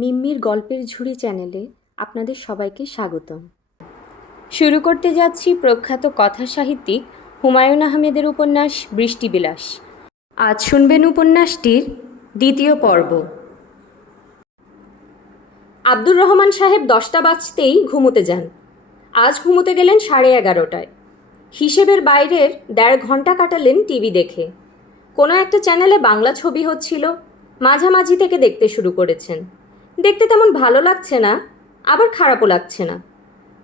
মিম্মির গল্পের ঝুড়ি চ্যানেলে আপনাদের সবাইকে স্বাগতম। শুরু করতে যাচ্ছি প্রখ্যাত কথা সাহিত্যিক হুমায়ুন আহমেদের উপন্যাস বৃষ্টিবিলাস। আজ শুনবেন উপন্যাসটির দ্বিতীয় পর্ব। আব্দুর রহমান সাহেব 10টা বাজতেই ঘুমোতে যান। আজ ঘুমোতে গেলেন 11:30টায়। হিসেবের বাইরের 1.5 ঘন্টা কাটালেন টিভি দেখে। কোনো একটা চ্যানেলে বাংলা ছবি হচ্ছিল, মাঝামাঝি থেকে দেখতে শুরু করেছেন। দেখতে তেমন ভালো লাগছে না, আবার খারাপও লাগছে না।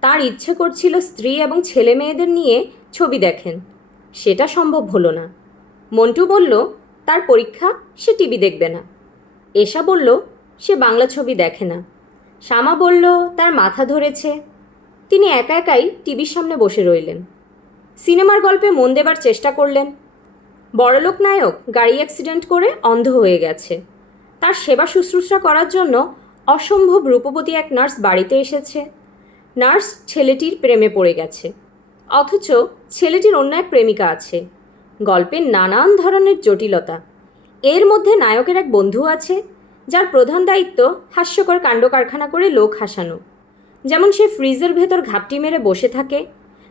তার ইচ্ছে করছিল স্ত্রী এবং ছেলে মেয়েদের নিয়ে ছবি দেখেন, সেটা সম্ভব হলো না। মন্টু বলল তার পরীক্ষা, সে টিভি দেখবে না। এশা বলল সে বাংলা ছবি দেখে না। শ্যামা বলল তার মাথা ধরেছে। তিনি একা একাই টিভির সামনে বসে রইলেন। সিনেমার গল্পে মন দেবার চেষ্টা করলেন। বড়লোক নায়ক গাড়ি অ্যাক্সিডেন্ট করে অন্ধ হয়ে গেছে। তার সেবা শুশ্রূষা করার জন্য অসম্ভব রূপবতী এক নার্স বাড়িতে এসেছে। নার্স ছেলেটির প্রেমে পড়ে গেছে, অথচ ছেলেটির অন্য এক প্রেমিকা আছে। গল্পের নানান ধরনের জটিলতা। এর মধ্যে নায়কের এক বন্ধু আছে, যার প্রধান দায়িত্ব হাস্যকর কাণ্ড কারখানা করে লোক হাসানো। যেমন সে ফ্রিজের ভেতর ঘাপটি মেরে বসে থাকে,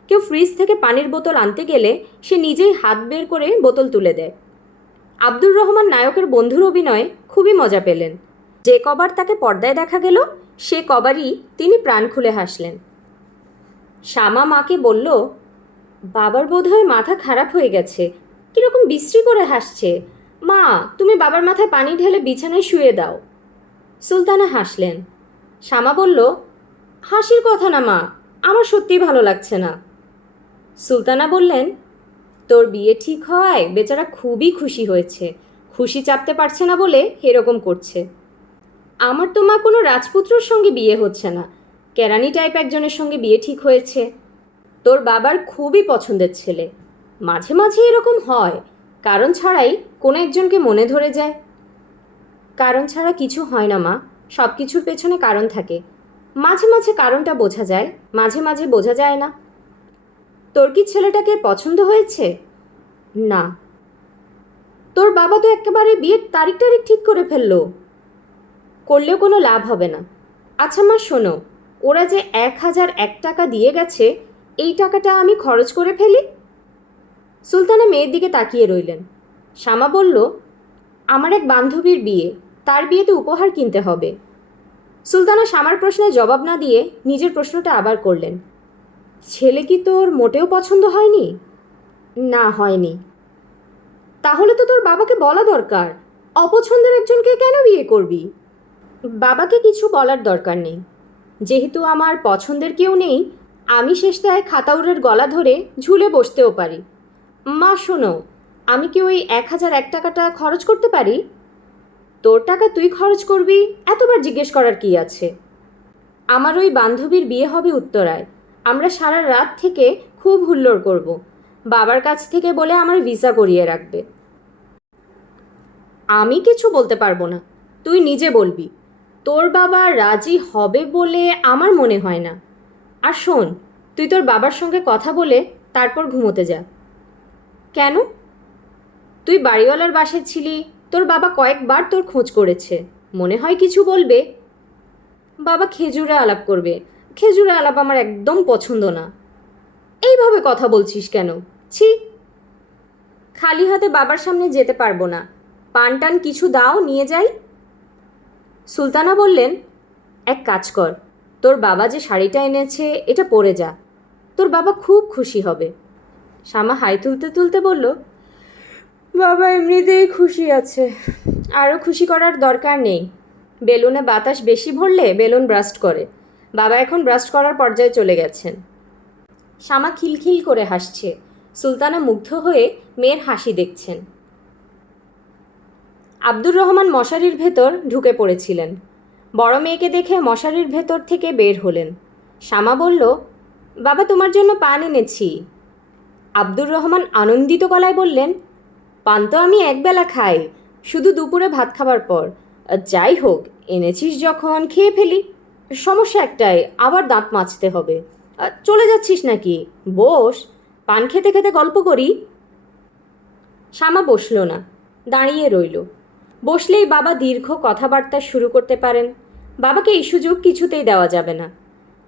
কেউ ফ্রিজ থেকে পানির বোতল আনতে গেলে সে নিজেই হাত বের করে বোতল তুলে দেয়। আব্দুর রহমান নায়কের বন্ধুর অভিনয়ে খুবই মজা পেলেন। যে কবার তাকে পর্দায় দেখা গেল, সে কবারই তিনি প্রাণ খুলে হাসলেন। শ্যামা মাকে বলল, বাবার বোধহয় মাথা খারাপ হয়ে গেছে, কীরকম বিশ্রী করে হাসছে। মা, তুমি বাবার মাথায় পানি ঢেলে বিছানায় শুয়ে দাও। সুলতানা হাসলেন। শ্যামা বলল, হাসির কথা না মা, আমার সত্যিই ভালো লাগছে না। সুলতানা বললেন, তোর বিয়ে ঠিক হওয়ায় বেচারা খুবই খুশি হয়েছে, খুশি চাপতে পারছে না বলে এরকম করছে। আমার তো মা কোনো রাজপুত্রর সঙ্গে বিয়ে হচ্ছে না, কেরানি টাইপ একজনের সঙ্গে বিয়ে ঠিক হয়েছে। তোর বাবার খুবই পছন্দের ছেলে। মাঝে মাঝে এরকম হয়, কারণ ছাড়াই কোনো একজনকে মনে ধরে যায়। কারণ ছাড়া কিছু হয় না মা, সব কিছুর পেছনে কারণ থাকে। মাঝে মাঝে কারণটা বোঝা যায়, মাঝে মাঝে বোঝা যায় না। তোর কি ছেলেটাকে পছন্দ হয়েছে? না। তোর বাবা তো একেবারে বিয়ের তারিখ ঠিক করে ফেললো। করলেও কোনো লাভ হবে না। আচ্ছা মা শোনো, ওরা যে 1001 টাকা দিয়ে গেছে, এই টাকাটা আমি খরচ করে ফেলি? সুলতানা মেয়ের দিকে তাকিয়ে রইলেন। শ্যামা বলল, আমার এক বান্ধবীর বিয়ে, তার বিয়েতে উপহার কিনতে হবে। সুলতানা শ্যামার প্রশ্নের জবাব না দিয়ে নিজের প্রশ্নটা আবার করলেন, ছেলে কি তোর মোটেও পছন্দ হয়নি? না, হয়নি। তাহলে তো তোর বাবাকে বলা দরকার, অপছন্দের একজনকে কেন বিয়ে করবি? বাবাকে কিছু বলার দরকার নেই। যেহেতু আমার পছন্দের কেউ নেই, আমি শেষটায় খাতাউরের গলা ধরে ঝুলে বসতেও পারি। মা শোনো, আমি কি ওই 1001 টাকাটা খরচ করতে পারি? তোর টাকা তুই খরচ করবি, এতবার জিজ্ঞেস করার কি আছে? আমার ওই বান্ধবীর বিয়ে হবে উত্তরায়। আমরা সারা রাত থেকে খুব হুল্লোড় করব। বাবার কাছ থেকে বলে আমার ভিসা করিয়ে রাখবে। আমি কিছু বলতে পারবো না, তুই নিজে বলবি। তোর বাবা রাজি হবে বলে আমার মনে হয় না। আর শোন, তুই তোর বাবার সঙ্গে কথা বলে তারপর ঘুমোতে যা। কেন? তুই বাড়িওয়ালার বাসায় ছিলি, তোর বাবা কয়েকবার তোর খোঁজ করেছে, মনে হয় কিছু বলবে। বাবা খেজুরে আলাপ করবে। খেজুরে আলাপ আমার একদম পছন্দ না। এইভাবে কথা বলছিস কেন? ছি। খালি হাতে বাবার সামনে যেতে পারবো না, পান টান কিছু দাও, নিয়ে যাই। সুলতানা বললেন, এক কাজ কর, তোর বাবা যে শাড়িটা এনেছে এটা পরে যা, তোর বাবা খুব খুশি হবে। শ্যামা হাই তুলতে তুলতে বলল, বাবা এমনিতেই খুশি আছে, আরও খুশি করার দরকার নেই। বেলুনে বাতাস বেশি ভরলে বেলুন ব্রাস্ট করে। বাবা এখন ব্রাস্ট করার পর্যায়ে চলে গেছেন। শ্যামা খিলখিল করে হাসছে। সুলতানা মুগ্ধ হয়ে মেয়ের হাসি দেখছেন। আব্দুর রহমান মশারির ভেতর ঢুকে পড়েছিলেন। বড় মেয়েকে দেখে মশারির ভেতর থেকে বের হলেন। শ্যামা বলল, বাবা তোমার জন্য পান এনেছি। আব্দুর রহমান আনন্দিত গলায় বললেন, পান তো আমি একবেলা খাই, শুধু দুপুরে ভাত খাবার পর। যাই হোক, এনেছিস যখন খেয়ে ফেলি। সমস্যা একটাই, আবার দাঁত মাজতে হবে। চলে যাচ্ছিস নাকি? বস, পান খেতে খেতে গল্প করি। শ্যামা বসল না, দাঁড়িয়ে রইল। বসলেই বাবা দীর্ঘ কথাবার্তা শুরু করতে পারেন। বাবাকে এই সুযোগ কিছুতেই দেওয়া যাবে না।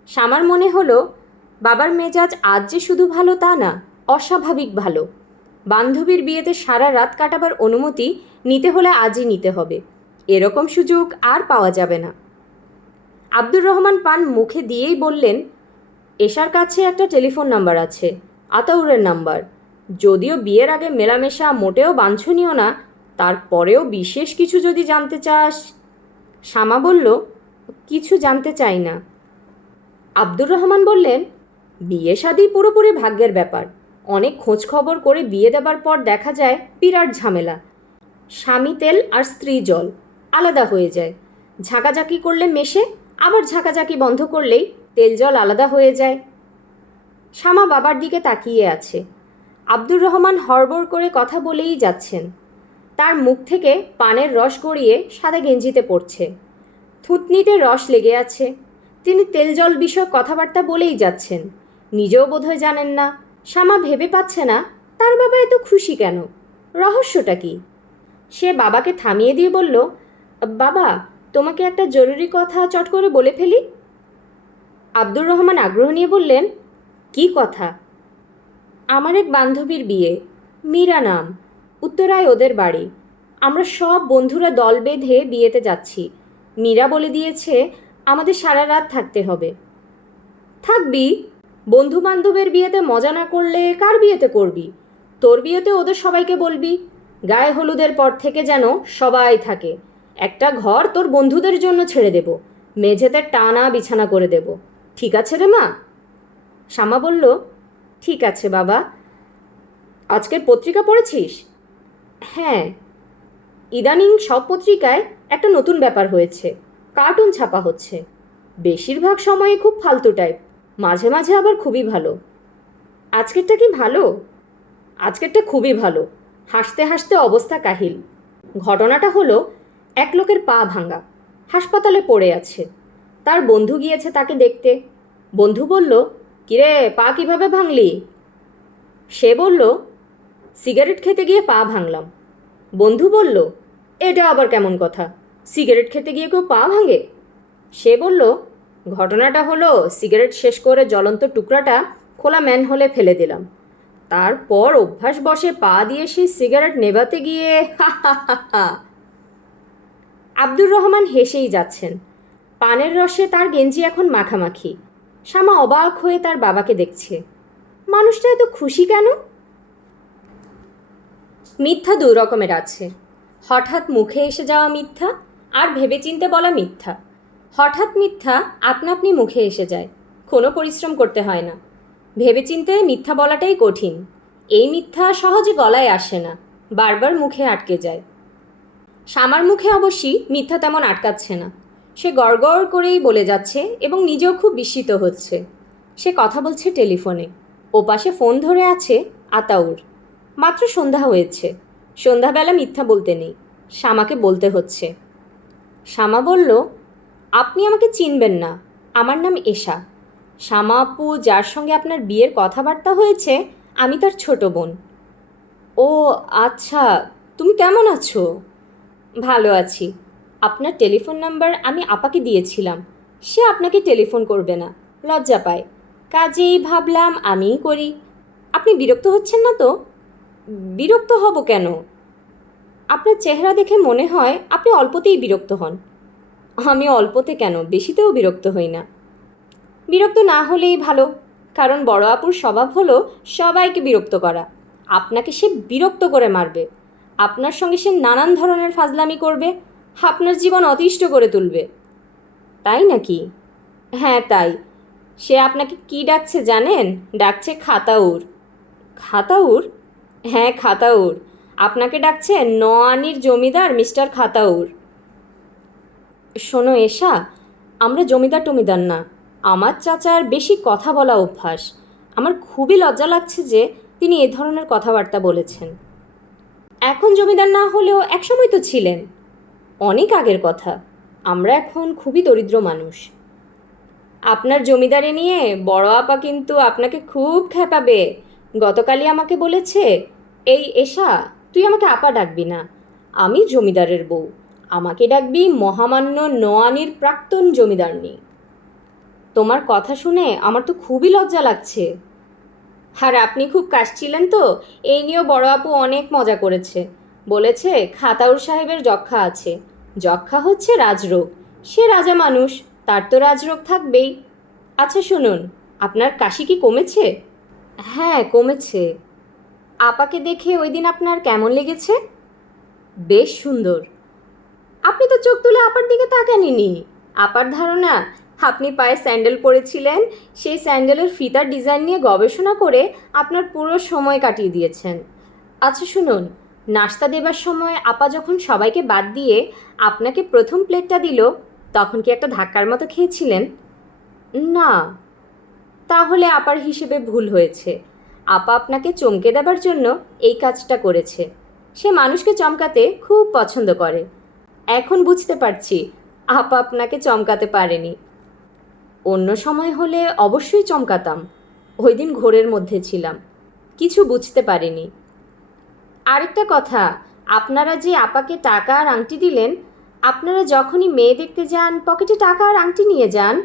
শ্যামার মনে হলো বাবার মেজাজ আজ যে শুধু ভালো তা না, অস্বাভাবিক ভালো। বান্ধবীর বিয়েতে সারা রাত কাটাবার অনুমতি নিতে হলে আজই নিতে হবে। এরকম সুযোগ আর পাওয়া যাবে না। আব্দুর রহমান পান মুখে দিয়েই বললেন, এশার কাছে একটা টেলিফোন নাম্বার আছে, আতাউরের নাম্বার। যদিও বিয়ের আগে মেলামেশা মোটেও বাঞ্ছনীয় না, তারপরেও বিশেষ কিছু যদি জানতে চাস। শ্যামা বলল, কিছু জানতে চাই না। আব্দুর রহমান বললেন, বিয়ে শাদী পুরোপুরি ভাগ্যের ব্যাপার। অনেক খোঁজ খবর করে বিয়ে দেবার পর দেখা যায় বিরাট ঝামেলা। স্বামী তেল আর স্ত্রী জল আলাদা হয়ে যায়। ঝাঁকাঝাঁকি করলে মেশে, আবার ঝাঁকাঝাঁকি বন্ধ করলেই তেল জল আলাদা হয়ে যায়। শ্যামা বাবার দিকে তাকিয়ে আছে। আব্দুর রহমান হড়বড় করে কথা বলেই যাচ্ছেন। তার মুখ থেকে পানের রস গড়িয়ে সাদা গেঞ্জিতে পড়ছে। থুতনিতে রস লেগে আছে। তিনি তেল জল বিষয়ক কথাবার্তা বলেই যাচ্ছেন। নিজেও বোধহয় জানেন না। শ্যামা ভেবে পাচ্ছে না তার বাবা এত খুশি কেন, রহস্যটা কি। সে বাবাকে থামিয়ে দিয়ে বলল, বাবা, তোমাকে একটা জরুরি কথা চট করে বলে ফেলি। আব্দুর রহমান আগ্রহ নিয়ে বললেন, কি কথা? আমার এক বান্ধবীর বিয়ে, মীরা নাম, উত্তরায় ওদের বাড়ি। আমরা সব বন্ধুরা দল বেঁধে বিয়েতে যাচ্ছি। মীরা বলে দিয়েছে আমাদের সারা রাত থাকতে হবে। থাকবি? বন্ধু বান্ধবের বিয়েতে মজা না করলে কার বিয়েতে করবি? তোর বিয়েতে ওদের সবাইকে বলবি। গায়ে হলুদের পর থেকে যেন সবাই থাকে। একটা ঘর তোর বন্ধুদের জন্য ছেড়ে দেব, মেঝেতে টানা বিছানা করে দেব। ঠিক আছে রে মা? শ্যামা বলল, ঠিক আছে বাবা। আজকের পত্রিকা পড়েছিস? হ্যাঁ। ইদানিং সব পত্রিকায় একটা নতুন ব্যাপার হয়েছে, কার্টুন ছাপা হচ্ছে। বেশিরভাগ সময়ে খুব ফালতু টাইপ, মাঝে মাঝে আবার খুবই ভালো। আজকেরটা কি ভালো? আজকেরটা খুবই ভালো। হাসতে হাসতে অবস্থা কাহিল। ঘটনাটা হলো, এক লোকের পা ভাঙা, হাসপাতালে পড়ে আছে। তার বন্ধু গিয়েছে তাকে দেখতে। বন্ধু বলল, কিরে, পা কিভাবে ভাঙলি? সে বলল, সিগারেট খেতে গিয়ে পা ভাঙলাম। বন্ধু বলল, এটা আবার কেমন কথা? সিগারেট খেতে গিয়ে কেউ পা ভাঙে? সে বলল, ঘটনাটা হলো, সিগারেট শেষ করে জ্বলন্ত টুকরাটা খোলা ম্যানহোলে ফেলে দিলাম। তারপর অভ্যাস বশে পা দিয়ে সেই সিগারেট নেভাতে গিয়ে হা হা হা হা। আব্দুর রহমান হেসেই যাচ্ছেন। পানের রসে তার গেঞ্জি এখন মাখামাখি। শ্যামা অবাক হয়ে তার বাবাকে দেখছে। মানুষটা এত খুশি কেন? মিথ্যা দুই রকমের আছে। হঠাৎ মুখে এসে যাওয়া মিথ্যা আর ভেবেচিন্তে বলা মিথ্যা। হঠাৎ মিথ্যা আপনা আপনি মুখে এসে যায়, কোনো পরিশ্রম করতে হয় না। ভেবেচিন্তে মিথ্যা বলাটাই কঠিন। এই মিথ্যা সহজে গলায় আসে না, বারবার মুখে আটকে যায়। শ্যামার মুখে অবশ্যই মিথ্যা তেমন আটকাচ্ছে না। সে গড়গড় করেই বলে যাচ্ছে এবং নিজেও খুব বিস্মিত হচ্ছে। সে কথা বলছে টেলিফোনে। ওপাশে ফোন ধরে আছে আতাউর। মাত্র সন্ধ্যা হয়েছে। সন্ধ্যাবেলা মিথ্যা বলতে নেই, শ্যামাকে বলতে হচ্ছে। শ্যামা বলল, আপনি আমাকে চিনবেন না, আমার নাম এশা। শ্যামা আপু যার সঙ্গে আপনার বিয়ের কথাবার্তা হয়েছে, আমি তার ছোট বোন। ও আচ্ছা, তুমি কেমন আছো? ভালো আছি। আপনার টেলিফোন নাম্বার আমি আপাকে দিয়েছিলাম। সে আপনাকে টেলিফোন করবে না, লজ্জা পায়। কাজেই ভাবলাম আমিই করি। আপনি বিরক্ত হচ্ছেন না তো? বিরক্ত হব কেন? আপনার চেহারা দেখে মনে হয় আপনি অল্পতেই বিরক্ত হন। আমি অল্পতে কেন, বেশিতেও বিরক্ত হই না। বিরক্ত না হলেই ভালো, কারণ বড় আপুর স্বভাব হলো সবাইকে বিরক্ত করা। আপনাকে সে বিরক্ত করে মারবে। আপনার সঙ্গে সে নানান ধরনের ফাজলামি করবে, আপনার জীবন অতিষ্ঠ করে তুলবে। তাই নাকি? হ্যাঁ তাই। সে আপনাকে কি ডাকছে জানেন? ডাকছে খাতাউর। খাতাউর? হ্যাঁ খাতাউর। আপনাকে ডাকছে নওয়ানির জমিদার মিস্টার খাতাউর। শোনো এশা, আমরা জমিদার টমিদার না। আমার চাচার বেশি কথা বলা অভ্যাস। আমার খুবই লজ্জা লাগছে যে তিনি এ ধরনের কথাবার্তা বলেছেন। এখন জমিদার না হলেও একসময় তো ছিলেন। অনেক আগের কথা। আমরা এখন খুবই দরিদ্র মানুষ। আপনার জমিদারি নিয়ে বড় আপা কিন্তু আপনাকে খুব খেপাবে। গতকালই আমাকে বলেছে, এই এশা, তুই আমাকে আপা ডাকবি না। আমি জমিদারের বউ, আমাকে ডাকবি মহামান্য নোয়ানির প্রাক্তন জমিদারনি। তোমার কথা শুনে আমার তো খুবই লজ্জা লাগছে। আর আপনি খুব কাশছিলেন তো, এই নিয়েও বড় আপু অনেক মজা করেছে। বলেছে খাতাউর সাহেবের যক্ষা আছে। যক্ষা হচ্ছে রাজরোগ। সে রাজা মানুষ, তার তো রাজরোগ থাকবেই। আচ্ছা শুনুন, আপনার কাশি কি কমেছে? হ্যাঁ, কমেছে। আপাকে দেখে ওই দিন আপনার কেমন লেগেছে? বেশ সুন্দর। আপনি তো চোখ তুলে আপার দিকে তাকাননি। আপার ধারণা আপনি পায়ে স্যান্ডেল পরেছিলেন, সেই স্যান্ডেলের ফিতার ডিজাইন নিয়ে গবেষণা করে আপনার পুরো সময় কাটিয়ে দিয়েছেন। আচ্ছা শুনুন, নাস্তা দেবার সময় আপা যখন সবাইকে বাদ দিয়ে আপনাকে প্রথম প্লেটটা দিল, তখন কি একটা ধাক্কার মতো খেয়েছিলেন? না। তাহলে আপার হিসেবে ভুল হয়েছে। আপা আপনাকে চমকে দেবার জন্য এই কাজটা করেছে। সে মানুষকে চমকাতে খুব পছন্দ করে। এখন বুঝতে পারছি আপা আপনাকে চমকাতে পারেনি। অন্য সময় হলে অবশ্যই চমকাতাম। ওই দিন ঘোরের মধ্যে ছিলাম, কিছু বুঝতে পারিনি। আরেকটা কথা, আপনারা যে আপাকে টাকা আর আংটি দিলেন, আপনারা যখনই মেয়ে দেখতে যান পকেটে টাকা আর আংটি নিয়ে যান।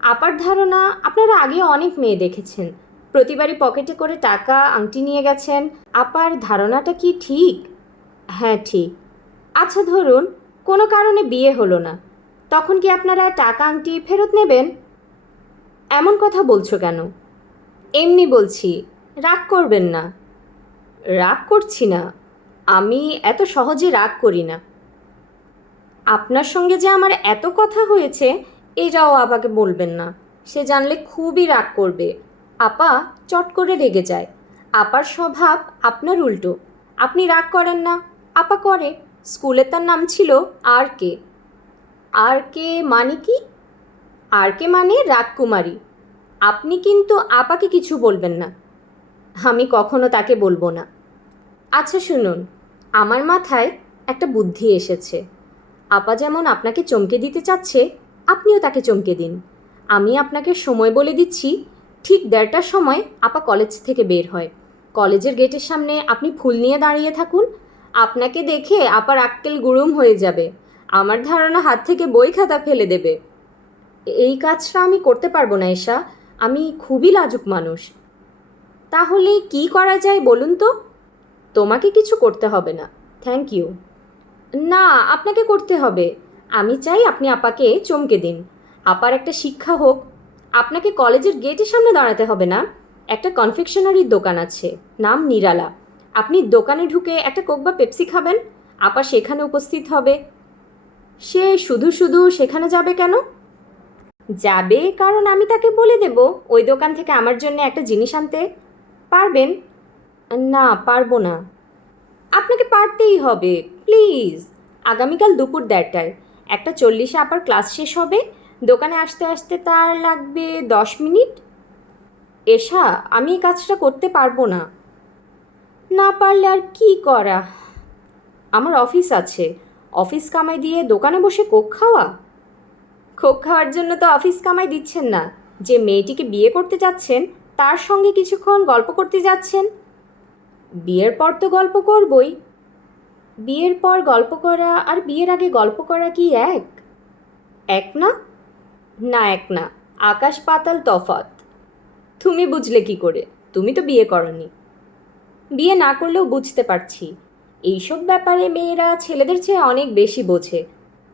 আপার ধারণা আপনারা আগে অনেক মেয়ে দেখেছেন, প্রতিবারই পকেটে করে টাকা আংটি নিয়ে গেছেন। আপার ধারণাটা কি ঠিক? হ্যাঁ ঠিক। আচ্ছা ধরুন কোনো কারণে বিয়ে হলো না, তখন কি আপনারা টাকা আংটি ফেরত নেবেন? এমন কথা বলছো কেন? এমনি বলছি, রাগ করবেন না। রাগ করছি না, আমি এত সহজে রাগ করি না। আপনার সঙ্গে যে আমার এত কথা হয়েছে এটাও আপাকে বলবেন না, সে জানলে খুবই রাগ করবে। আপা চট করে রেগে যায়। আপার স্বভাব আপনার উল্টো। আপনি রাগ করেন না, আপা করে। স্কুলে তার নাম ছিল আর কে। আর কে মানে কি? আর কে মানে রাজকুমারী। আপনি কিন্তু আপাকে কিছু বলবেন না। আমি কখনো তাকে বলবো না। আচ্ছা শুনুন, আমার মাথায় একটা বুদ্ধি এসেছে। আপা যেমন আপনাকে চমকে দিতে চাচ্ছে, আপনিও তাকে চমকে দিন। আমি আপনাকে সময় বলে দিচ্ছি, ঠিক 1:30টার সময় আপা কলেজ থেকে বের হয়। কলেজের গেটের সামনে আপনি ফুল নিয়ে দাঁড়িয়ে থাকুন। আপনাকে দেখে আপার আক্কেল গুড়ুম হয়ে যাবে। আমার ধারণা হাত থেকে বই খাতা ফেলে দেবে। এই কাজটা আমি করতে পারবো না এশা, আমি খুবই লাজুক মানুষ। তাহলে কি করা যায় বলুন তো? তোমাকে কিছু করতে হবে না, থ্যাংক ইউ। না, আপনাকে করতে হবে। আমি চাই আপনি আপাকে চমকে দিন। আপার একটা শিক্ষা হোক। আপনাকে কলেজের গেটের সামনে দাঁড়াতে হবে না। একটা কনফেকশনারির দোকান আছে, নাম নিরালা। আপনি দোকানে ঢুকে একটা কোক বা পেপসি খাবেন, আপা সেখানে উপস্থিত হবে। সে শুধু শুধু সেখানে যাবে কেন? যাবে কারণ আমি তাকে বলে দেব ওই দোকান থেকে আমার জন্য একটা জিনিস আনতে। পারবেন? না, পারবো না। আপনাকে পারতেই হবে, প্লিজ। আগামীকাল দুপুর 1:30টায় 1:40 আপার ক্লাস শেষ হবে। দোকানে আসতে আসতে তার লাগবে 10 মিনিট। এশা, আমি এই কাজটা করতে পারবো না। না পারলে আর কি করা? আমার অফিস আছে, অফিস কামাই দিয়ে দোকানে বসে কোক খাওয়া? কোক খাওয়ার জন্য তো অফিস কামাই দিচ্ছেন না, যে মেয়েটিকে বিয়ে করতে যাচ্ছেন তার সঙ্গে কিছুক্ষণ গল্প করতে যাচ্ছেন। বিয়ের পর তো গল্প করবই। বিয়ের পর গল্প করা আর বিয়ের আগে গল্প করা কি এক? এক না? না, এক না। আকাশ পাতাল তফাৎ। তুমি বুঝলে কি করে? তুমি তো বিয়ে করনি। বিয়ে না করলেও বুঝতে পারছি। এইসব ব্যাপারে মেয়েরা ছেলেদের চেয়ে অনেক বেশি বোঝে।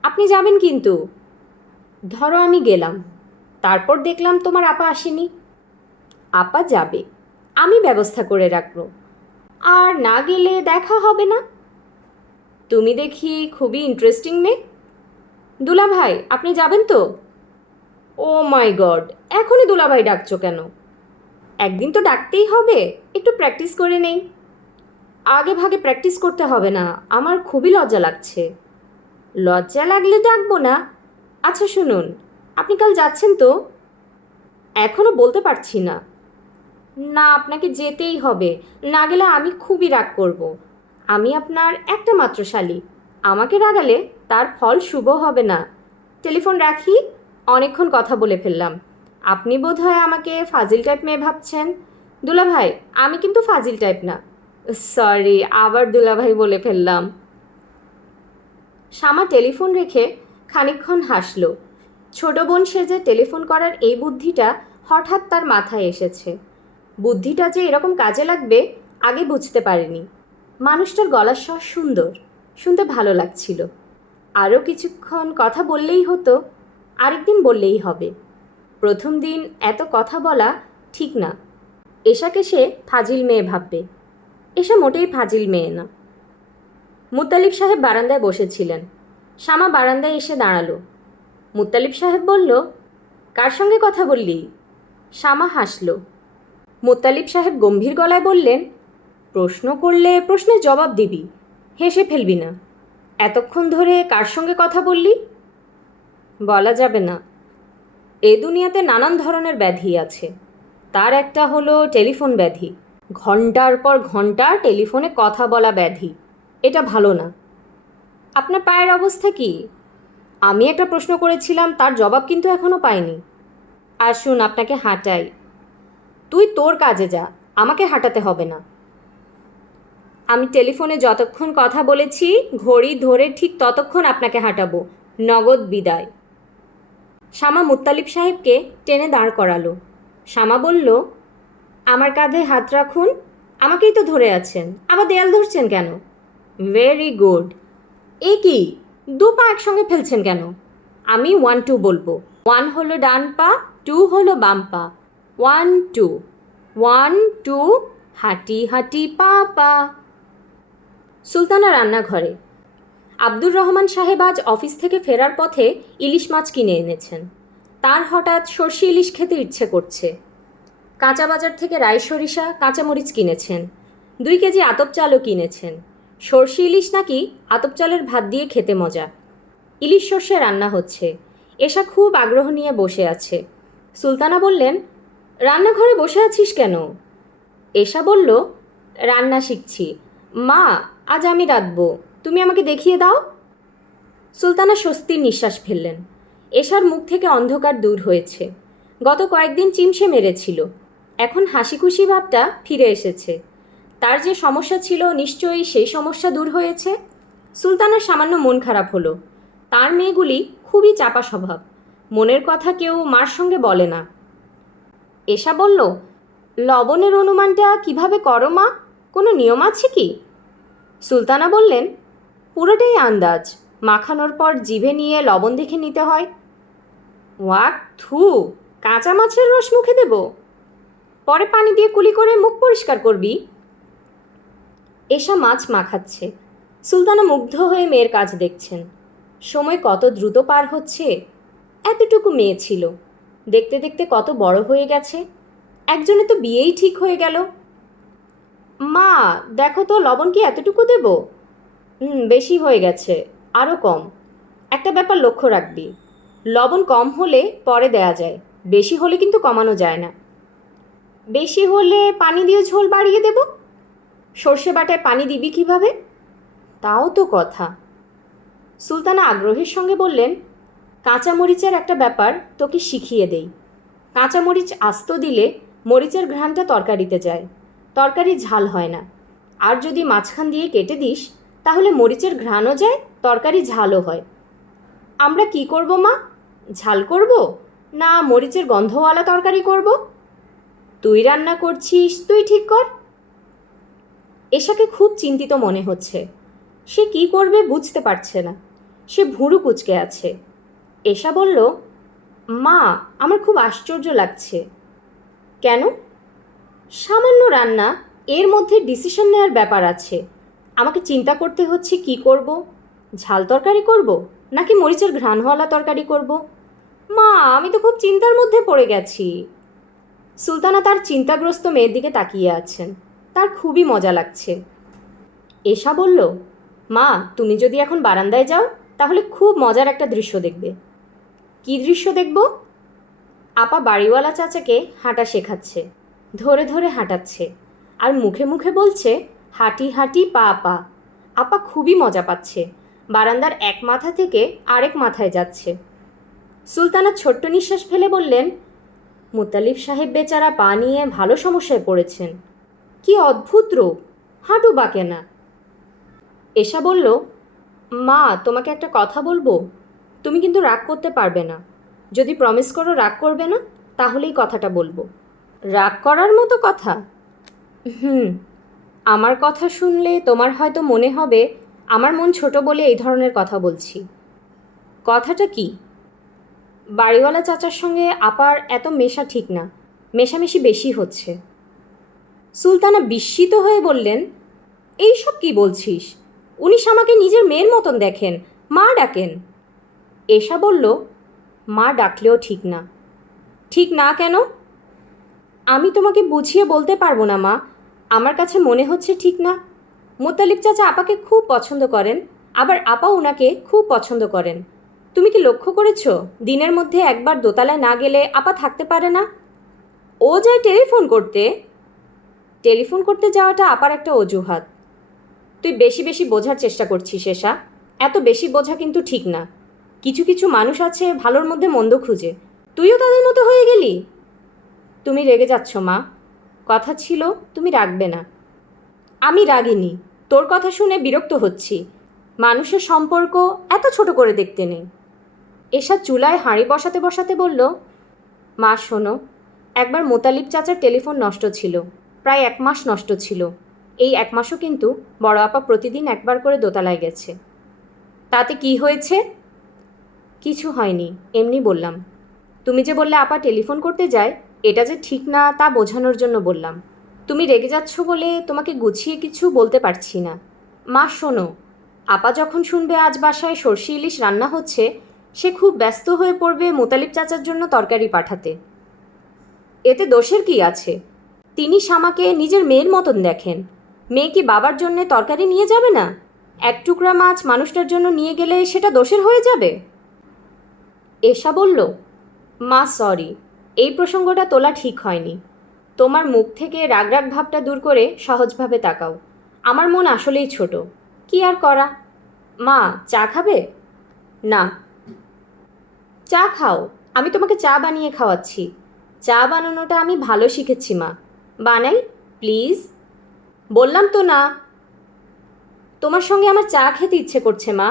আপনি যাবেন কিন্তু। ধরো আমি গেলাম, তারপর দেখলাম তোমার আপা আসেনি। আপা যাবে, আমি ব্যবস্থা করে রাখবো। আর না গেলে দেখা হবে না। তুমি দেখি খুবই ইন্টারেস্টিং মেয়ে। দুলাভাই, আপনি যাবেন তো? ও মাই গড, এখনই দুলাভাই ডাকছো কেন? একদিন তো ডাকতেই হবে, একটু প্র্যাকটিস করে নেই। আগে ভাগে প্র্যাকটিস করতে হবে না, আমার খুবই লজ্জা লাগছে। লজ্জা লাগলে ডাকবো না। আচ্ছা শুনুন, আপনি কাল যাচ্ছেন তো? এখনও বলতে পারছি না। না, আপনাকে যেতেই হবে, না গেলে আমি খুবই রাগ করব। আমি আপনার একটা মাত্র শালী, আমাকে রাগালে তার ফল শুভ হবে না। টেলিফোন রাখি, অনেকক্ষণ কথা বলে ফেললাম। আপনি বোধহয় আমাকে ফাজিল টাইপ মেয়ে ভাবছেন। দুলাভাই, আমি কিন্তু ফাজিল টাইপ না। সরি, আবার দুলাভাই বলে ফেললাম। শামা টেলিফোন রেখে খানিকক্ষণ হাসল। ছোট বোন সেজে টেলিফোন করার এই বুদ্ধিটা হঠাৎ তার মাথায় এসেছে। বুদ্ধিটা যে এরকম কাজে লাগবে আগে বুঝতে পারেনি। মানুষটার গলার স্বর সুন্দর, শুনতে ভালো লাগছিল। আরও কিছুক্ষণ কথা বললেই হতো, আরেকদিন বললেই হবে। প্রথম দিন এত কথা বলা ঠিক না। এশাকে সে ফাজিল মেয়ে ভাববে। এশা মোটেই ফাজিল মেয়ে না। মুত্তালিব সাহেব বারান্দায় বসেছিলেন। শামা বারান্দায় এসে দাঁড়ালো। মুত্তালিব সাহেব বলল, কার সঙ্গে কথা বললি? শামা হাসল। মুত্তালিব সাহেব গম্ভীর গলায় বললেন, প্রশ্ন করলে প্রশ্নের জবাব দিবি, হেসে ফেলবি না। এতক্ষণ ধরে কার সঙ্গে কথা বললি? বলা যাবে না। এ দুনিয়াতে নানান ধরনের ব্যাধি আছে। তার একটা হলো টেলিফোন ব্যাধি। ঘন্টার পর ঘন্টা টেলিফোনে কথা বলা ব্যাধি। এটা ভালো না। আপনার পায়ের অবস্থা কি? আমি একটা প্রশ্ন করেছিলাম, তার জবাব কিন্তু এখনও পাইনি। আসুন আপনাকে হাঁটাই। তুই তোর কাজে যা, আমাকে হাঁটাতে হবে না। আমি টেলিফোনে যতক্ষণ কথা বলেছি ঘড়ি ধরে ঠিক ততক্ষণ আপনাকে হাঁটাবো। নগদ বিদায়। শামা মুত্তালিব সাহেবকে টেনে দাঁড় করালো। শামা বলল, আমার কাঁধে হাত রাখুন। আমাকেই তো ধরে আছেন, আবার দেয়াল ধরছেন কেন? Very good. এ কি, দু পা একসঙ্গে ফেলছেন কেন? আমি 1 2 বলবো। 1 হলো ডান পা, 2 হলো বাম পা। 1 2, 1 2, হাঁটি হাঁটি পা পা। সুলতানা রান্নাঘরে। আব্দুর রহমান সাহেব আজ অফিস থেকে ফেরার পথে ইলিশ মাছ কিনে এনেছেন। তার হঠাৎ সর্ষে ইলিশ খেতে ইচ্ছে করছে। কাঁচা বাজার থেকে রাই সরিষা, কাঁচামরিচ কিনেছেন। 2 কেজি আতপ চালও কিনেছেন। সর্ষে ইলিশ নাকি আতপ চালের ভাত দিয়ে খেতে মজা। ইলিশ সর্ষে রান্না হচ্ছে। এশা খুব আগ্রহ নিয়ে বসে আছে। সুলতানা বললেন, রান্নাঘরে বসে আছিস কেন? এশা বলল, রান্না শিখছি। মা, আজ আমি রাঁধবো, তুমি আমাকে দেখিয়ে দাও। সুলতানা স্বস্তির নিঃশ্বাস ফেললেন। এশার মুখ থেকে অন্ধকার দূর হয়েছে। গত কয়েকদিন চিমসে মেরেছিল, এখন হাসি খুশি ভাবটা ফিরে এসেছে। তার যে সমস্যা ছিল নিশ্চয়ই সেই সমস্যা দূর হয়েছে। সুলতানার সামান্য মন খারাপ হলো। তার মেয়েগুলি খুবই চাপা স্বভাব, মনের কথা কেউ মার সঙ্গে বলে না। এশা বলল, লবণের অনুমানটা কিভাবে করো মা? কোনো নিয়ম আছে কি? সুলতানা বললেন, পুরোটাই আন্দাজ। মাখানোর পর জিভে নিয়ে লবণ দেখে নিতে হয়। ওয়াক থু, কাঁচা মাছের রস মুখে দেব? পরে পানি দিয়ে কুলি করে মুখ পরিষ্কার করবি। এশা মাছ মাখাচ্ছে। সুলতানা মুগ্ধ হয়ে মেয়ের কাজ দেখছেন। সময় কত দ্রুত পার হচ্ছে। এতটুকু মেয়ে ছিল, দেখতে দেখতে কত বড় হয়ে গেছে। একজনে তো বিয়েই ঠিক হয়ে গেল। মা, দেখো তো লবণ কি এতটুকু দেব? বেশি হয়ে গেছে, আরও কম। একটা ব্যাপার লক্ষ্য রাখবি, লবণ কম হলে পরে দেয়া যায়, বেশি হলে কিন্তু কমানো যায় না। বেশি হলে পানি দিয়ে ঝোল বাড়িয়ে দেব। সর্ষে বাটায় পানি দিবি কিভাবে? তাও তো কথা। সুলতানা আগ্রহের সঙ্গে বললেন, কাঁচামরিচের একটা ব্যাপার তোকে শিখিয়ে দেই। কাঁচামরিচ আস্ত দিলে মরিচের ঘ্রাণটা তরকারিতে যায়, তরকারি ঝাল হয় না। আর যদি মাঝখান দিয়ে কেটে দিস তাহলে মরিচের ঘ্রাণও যায়, তরকারি ঝালও হয়। আমরা কি করব মা? ঝাল করব না মরিচের গন্ধওয়ালা তরকারি করব? তুই রান্না করছিস, তুই ঠিক কর। এশাকে খুব চিন্তিত মনে হচ্ছে। সে কি করবে বুঝতে পারছে না। সে ভুরু কুঁচকে আছে। এশা বলল, মা, আমার খুব আশ্চর্য লাগছে। কেন? সামান্য রান্না, এর মধ্যে ডিসিশন নেওয়ার ব্যাপার আছে। আমাকে চিন্তা করতে হচ্ছে কি করব। ঝাল তরকারি করব নাকি মরিচের ঘ্রাণওয়ালা তরকারি করব? মা, আমি তো খুব চিন্তার মধ্যে পড়ে গেছি। সুলতানা তার চিন্তাগ্রস্ত মেয়ের দিকে তাকিয়ে আছেন। তার খুবই মজা লাগছে। এশা বলল, মা, তুমি যদি এখন বারান্দায় যাও তাহলে খুব মজার একটা দৃশ্য দেখবে। কী দৃশ্য দেখব? আপা বাড়িওয়ালা চাচাকে হাঁটা শেখাচ্ছে, ধরে ধরে হাঁটাচ্ছে আর মুখে মুখে বলছে, হাঁটি হাঁটি পা পা। আপা খুবই মজা পাচ্ছে, বারান্দার এক মাথা থেকে আরেক মাথায় যাচ্ছে। সুলতানা ছোট্ট নিঃশ্বাস ফেলে বললেন, মুত্তালিব সাহেব বেচারা পা নিয়ে ভালো সমস্যায় পড়েছেন। কি অদ্ভুত রোগ, হাঁটু বাঁকে না। এশা বলল, মা, তোমাকে একটা কথা বলবো। তুমি কিন্তু রাগ করতে পারবে না। যদি প্রমিস করো রাগ করবে না, তাহলেই কথাটা বলবো। রাগ করার মতো কথা? হুম। আমার কথা শুনলে তোমার হয়তো মনে হবে আমার মন ছোট বলে এই ধরনের কথা বলছি। কথাটা কি? বাড়িওয়ালা চাচার সঙ্গে আপার এত মেশা ঠিক না, মেশামেশি বেশি হচ্ছে। সুলতানা বিস্মিত হয়ে বললেন, এইসব কি বলছিস? উনি আমাকে নিজের মেয়ের মতন দেখেন, মা ডাকেন। এশা বলল, মা ডাকলেও ঠিক না। ঠিক না কেন? আমি তোমাকে বুঝিয়ে বলতে পারবো না মা, আমার কাছে মনে হচ্ছে ঠিক না। মোত্তালিব চাচা আপাকে খুব পছন্দ করেন, আবার আপা ওনাকে খুব পছন্দ করেন। তুমি কি লক্ষ্য করেছো দিনের মধ্যে একবার দোতলায় না গেলে আপা থাকতে পারে না? ও যায় টেলিফোন করতে। টেলিফোন করতে যাওয়াটা আপার একটা অজুহাত। তুই বেশি বেশি বোঝার চেষ্টা করছিস এশা। এত বেশি বোঝা কিন্তু ঠিক না। কিছু কিছু মানুষ আছে ভালোর মধ্যে মন্দ খুঁজে, তুইও তাদের মতো হয়ে গেলি। তুমি রেগে যাচ্ছ মা, কথা ছিল তুমি রাখবে না। আমি রাগিনি, তোর কথা শুনে বিরক্ত হচ্ছি। মানুষের সম্পর্ক এত ছোট করে দেখতে নেই। এশা চুলায় হাঁড়ি বসাতে বসাতে বলল, মা শোনো, একবার মোতালিব চাচার টেলিফোন নষ্ট ছিল, প্রায় 1 মাস নষ্ট ছিল। এই 1 মাসও কিন্তু বড় আপা প্রতিদিন একবার করে দোতলায় গেছে। তাতে কি হয়েছে? কিছু হয়নি, এমনি বললাম। তুমি যে বললে আপা টেলিফোন করতে যায়, এটা যে ঠিক না তা বোঝানোর জন্য বললাম। তুমি রেগে যাচ্ছ বলে তোমাকে গুছিয়ে কিছু বলতে পারছি না। মা শোনো, আপা যখন শুনবে আজ বাসায় সর্ষে ইলিশ রান্না হচ্ছে, সে খুব ব্যস্ত হয়ে পড়বে মোতালিব চাচার জন্য তরকারি পাঠাতে। এতে দোষের কি আছে? তিনি শামাকে নিজের মেয়ের মতন দেখেন। মেয়ে কি বাবার জন্যে তরকারি নিয়ে যাবে না? এক টুকরা মাছ মানুষটার জন্য নিয়ে গেলে সেটা দোষের হয়ে যাবে? এশা বলল, মা সরি, এই প্রসঙ্গটা তোলা ঠিক হয়নি। তোমার মুখ থেকে রাগ রাগ ভাবটা দূর করে সহজভাবে তাকাও। আমার মন আসলেই ছোট, কি আর করা। মা, চা খাবে? না। চা খাও, আমি তোমাকে চা বানিয়ে খাওয়াচ্ছি। চা বানানোটা আমি ভালো শিখেছি মা। বানাই প্লিজ? বললাম তো না। তোমার সঙ্গে আমার চা খেতে ইচ্ছে করছে মা,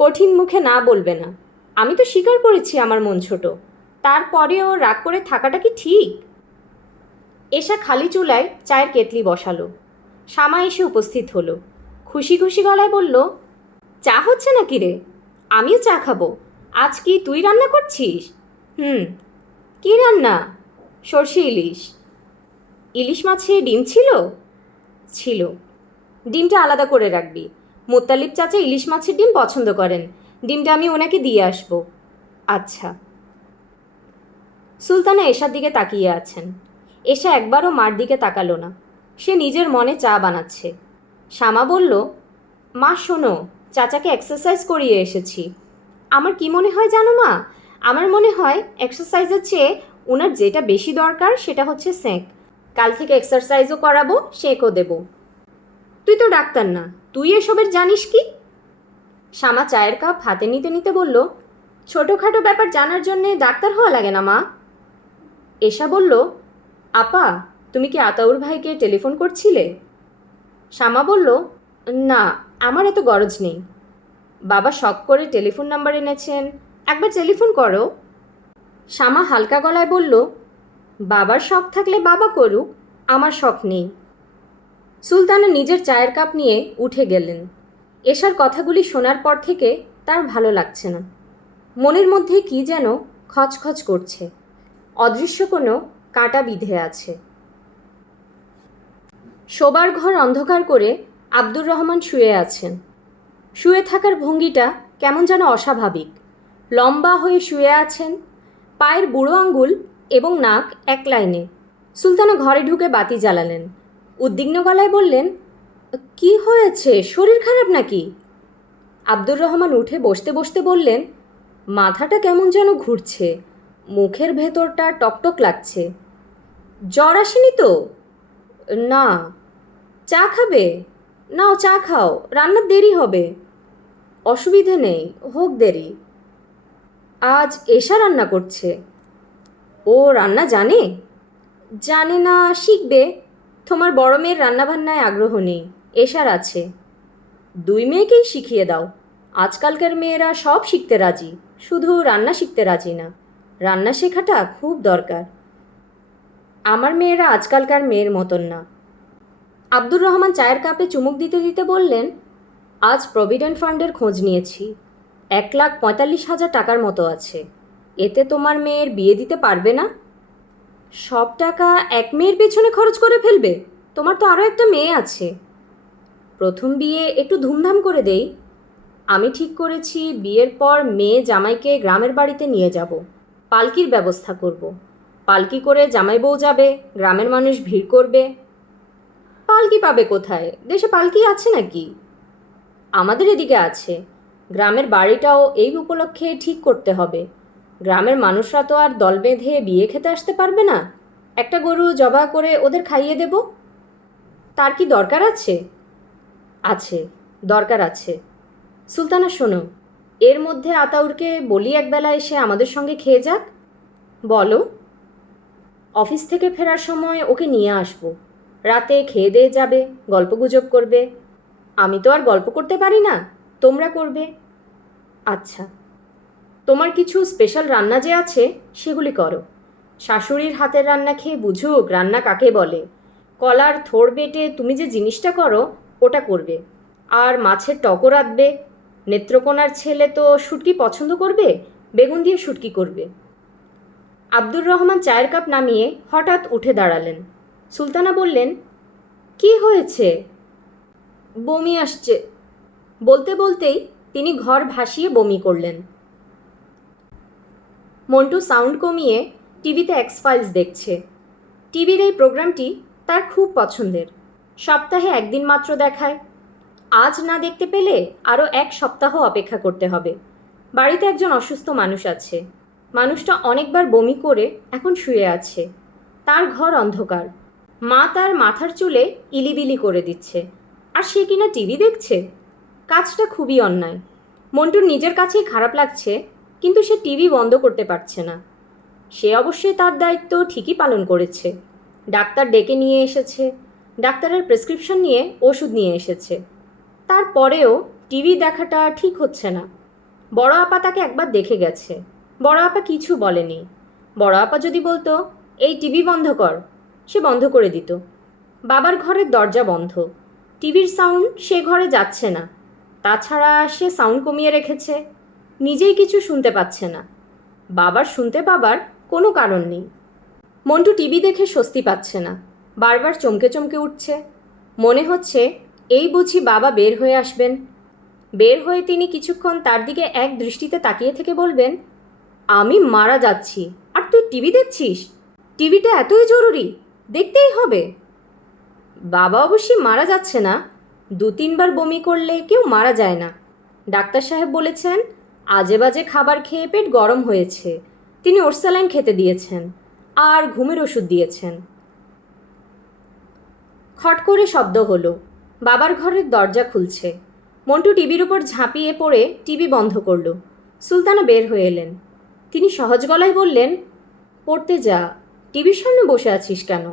কঠিন মুখে না বলবে না। আমি তো স্বীকার করেছি আমার মন ছোট, তারপরেও রাগ করে থাকাটা কি ঠিক? এশা খালি চুলায় চায়ের কেতলি বসালো। শামা এসে উপস্থিত হলো। খুশি খুশি গলায় বলল, চা হচ্ছে নাকি রে? আমিও চা খাবো। আজ কি তুই রান্না করছিস? হুম। কী রান্না? সর্ষে ইলিশ। ইলিশ মাছে ডিম ছিল? ছিল। ডিমটা আলাদা করে রাখবি। মোত্তালিব চাচা ইলিশ মাছের ডিম পছন্দ করেন। ডিমটা আমি ওনাকে দিয়ে আসব। আচ্ছা। সুলতানা এশার দিকে তাকিয়ে আছেন। এশা একবারও মার দিকে তাকালো না। সে নিজের মনে চা বানাচ্ছে। শামা বলল, মা শোনো, চাচাকে এক্সারসাইজ করিয়ে এসেছি। আমার কি মনে হয় জানো মা? আমার মনে হয় এক্সারসাইজের চেয়ে ওনার যেটা বেশি দরকার সেটা হচ্ছে সেঁক। কাল থেকে এক্সারসাইজও করাবো, সেঁকও দেব। তুই তো ডাক্তার না, তুই এসবের জানিস কি? শামা চায়ের কাপ হাতে নিতে নিতে বলল, ছোটোখাটো ব্যাপার জানার জন্যে ডাক্তার হওয়া লাগে না মা। এশা বলল, আপা, তুমি কি আতাউর ভাইকে টেলিফোন করছিলে? শামা বলল, না, আমার এত গরজ নেই। বাবা শখ করে টেলিফোন নাম্বার এনেছেন, একবার টেলিফোন করো। শামা হালকা গলায় বলল, বাবার শখ থাকলে বাবা করুক, আমার শখ নেই। সুলতানা নিজের চায়ের কাপ নিয়ে উঠে গেলেন। এশার কথাগুলি শোনার পর থেকে তার ভালো লাগছে না। মনের মধ্যে কি যেন খচখচ করছে, অদৃশ্য কোনো কাঁটা বিঁধে আছে। শোবার ঘর অন্ধকার করে আব্দুর রহমান শুয়ে আছেন। শুয়ে থাকার ভঙ্গিটা কেমন যেন অস্বাভাবিক। লম্বা হয়ে শুয়ে আছেন, পায়ের বুড়ো আঙ্গুল এবং নাক এক লাইনে। সুলতানা ঘরে ঢুকে বাতি জ্বালালেন। উদ্বিগ্ন গলায় বললেন, কি হয়েছে, শরীর খারাপ নাকি? আব্দুর রহমান উঠে বসতে বসতে বললেন, মাথাটা কেমন যেন ঘুরছে, মুখের ভেতরটা টকটক লাগছে। জ্বর আসেনি তো? না। চা খাবে? নাও চা খাও, রান্নার দেরি হবে। অসুবিধে নেই, হোক দেরি। আজ এশা রান্না করছে। ও রান্না জানে? জানে না, শিখবে। তোমার বড় মেয়ের রান্নাবান্নায় আগ্রহ নেই, এশার আছে। দুই মেয়েকেই শিখিয়ে দাও, আজকালকার মেয়েরা সব শিখতে রাজি, শুধু রান্না শিখতে রাজি না। রান্না শেখাটা খুব দরকার। আমার মেয়েরা আজকালকার মেয়ের মতন না। আব্দুর রহমান চায়ের কাপে চুমুক দিতে দিতে বললেন, আজ প্রভিডেন্ট ফান্ডের খোঁজ নিয়েছি। 1,45,000 টাকার মতো আছে। এতে তোমার মেয়ের বিয়ে দিতে পারবে না? সব টাকা এক মেয়ের পেছনে খরচ করে ফেলবে? তোমার তো আরও একটা মেয়ে আছে। প্রথম বিয়ে একটু ধুমধাম করে দেই। আমি ঠিক করেছি বিয়ের পর মেয়ে জামাইকে গ্রামের বাড়িতে নিয়ে যাব। পালকির ব্যবস্থা করব। পালকি করে জামাই বউ যাবে, গ্রামের মানুষ ভিড় করবে। পালকি পাবে কোথায়? দেশে পালকি আছে নাকি? আমাদের এদিকে আছে। গ্রামের বাড়িটাও এই উপলক্ষে ঠিক করতে হবে। গ্রামের মানুষরা তো আর দল বেঁধে বিয়ে খেতে আসতে পারবে না। একটা গরু জবাই করে ওদের খাইয়ে দেব। তার কি দরকার আছে? আছে, দরকার আছে। সুলতানা শোনো, এর মধ্যে আতাউরকে বলি একবেলা এসে আমাদের সঙ্গে খেয়ে যাক। বলো। অফিস থেকে ফেরার সময় ওকে নিয়ে আসবো। রাতে খেয়ে দিয়ে যাবে, গল্পগুজব করবে। আমি তো আর গল্প করতে পারি না, তোমরা করবে। আচ্ছা, তোমার কিছু স্পেশাল রান্না যে আছে সেগুলি করো। শাশুড়ির হাতের রান্না খেয়ে বুঝুক রান্না কাকে বলে। কলার থোড় বেটে তুমি যে জিনিসটা করো ওটা করবে। আর মাছের টকও রাঁধবে। নেত্রকোনার ছেলে তো শুটকি পছন্দ করবে, বেগুন দিয়ে শুটকি করবে। আব্দুর রহমান চায়ের কাপ নামিয়ে হঠাৎ উঠে দাঁড়ালেন। সুলতানা বললেন, কি হয়েছে? বমি আসছে। বলতে বলতেই তিনি ঘর ভাসিয়ে বমি করলেন। মন্টু সাউন্ড কমিয়ে টিভিতে এক্স ফাইলস দেখছে। টিভির এই প্রোগ্রামটি তার খুব পছন্দের। সপ্তাহে একদিন মাত্র দেখায়। আজ না দেখতে পেলে আরও 1 সপ্তাহ অপেক্ষা করতে হবে। বাড়িতে একজন অসুস্থ মানুষ আছে। মানুষটা অনেকবার বমি করে এখন শুয়ে আছে। তার ঘর অন্ধকার। মা তার মাথার চুলে ইলিবিলি করে দিচ্ছে, আর সে কিনা টিভি দেখছে। কাজটা খুবই অন্যায়। মন্টুর নিজের কাছেই খারাপ লাগছে, কিন্তু সে টিভি বন্ধ করতে পারছে না। সে অবশ্যই তার দায়িত্ব ঠিকই পালন করেছে। ডাক্তার ডেকে নিয়ে এসেছে, ডাক্তারের প্রেসক্রিপশন নিয়ে ওষুধ নিয়ে এসেছে। তারপরেও টিভি দেখাটা ঠিক হচ্ছে না। বড় আপা তাকে একবার দেখে গেছে। বড় আপা কিছু বলেনি। বড় আপা যদি বলতো এই টিভি বন্ধ কর, সে বন্ধ করে দিত। বাবার ঘরের দরজা বন্ধ। টিভির সাউন্ড সে ঘরে যাচ্ছে না। তাছাড়া সে সাউন্ড কমিয়ে রেখেছে। নিজেই কিছু শুনতে পাচ্ছে না। বাবার শুনতে পাবার কোনো কারণ নেই। মন্টু টিভি দেখে স্বস্তি পাচ্ছে না। বারবার চমকে চমকে উঠছে। মনে হচ্ছে এই বুঝি বাবা বের হয়ে আসবেন। বের হয়ে তিনি কিছুক্ষণ তার দিকে এক দৃষ্টিতে তাকিয়ে থেকে বলবেন, আমি মারা যাচ্ছি আর তুই টিভি দেখছিস? টিভিটা এতই জরুরি, দেখতেই হবে। বাবা অবশ্যই মারা যাচ্ছে না। 2-3 বার বমি করলে কেউ মারা যায় না। ডাক্তার সাহেব বলেছেন আজে বাজে খাবার খেয়ে পেট গরম হয়েছে। তিনি ওরসালাইন খেতে দিয়েছেন আর ঘুমের ওষুধ দিয়েছেন। খট করে শব্দ হলো। বাবার ঘরের দরজা খুলছে। মন্টু টিভির উপর ঝাঁপিয়ে পড়ে টিভি বন্ধ করল। সুলতানা বের হয়ে এলেন। তিনি সহজ গলায় বললেন, পড়তে যা, টিভির সামনে বসে আছিস কেন?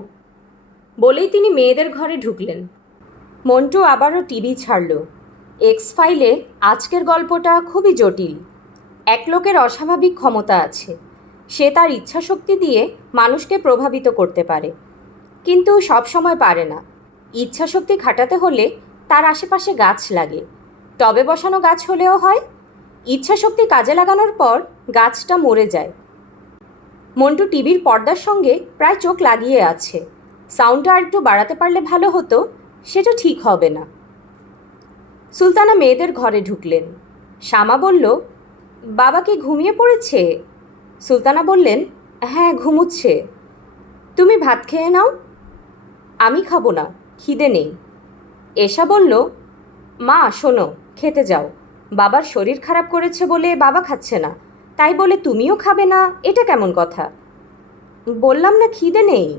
বলেই তিনি মেয়েদের ঘরে ঢুকলেন। মন্টু আবারও টিভি ছাড়ল। এক্স ফাইলে আজকের গল্পটা খুবই জটিল। এক লোকের অস্বাভাবিক ক্ষমতা আছে। সে তার ইচ্ছাশক্তি দিয়ে মানুষকে প্রভাবিত করতে পারে, কিন্তু সব সময় পারে না। ইচ্ছাশক্তি খাটাতে হলে তার আশেপাশে গাছ লাগে। টবে বসানো গাছ হলেও হয়। ইচ্ছাশক্তি কাজে লাগানোর পর গাছটা মরে যায়। মন্টু টিভির পর্দার সঙ্গে প্রায় চোখ লাগিয়ে আছে। সাউন্ডটা আর একটু বাড়াতে পারলে ভালো হতো, সেটা ঠিক হবে না। সুলতানা মেয়েদের ঘরে ঢুকলেন। শ্যামা বলল, বাবা কি ঘুমিয়ে পড়েছে? সুলতানা বললেন, হ্যাঁ ঘুমুচ্ছে। তুমি ভাত খেয়ে নাও। আমি খাবো না, খিদে নেই। এশা বলল, মা শোনো, খেতে যাও। বাবার শরীর খারাপ করেছে বলে বাবা খাচ্ছে না, তাই বলে তুমিও খাবে না, এটা কেমন কথা? বললাম না খিদে নেই।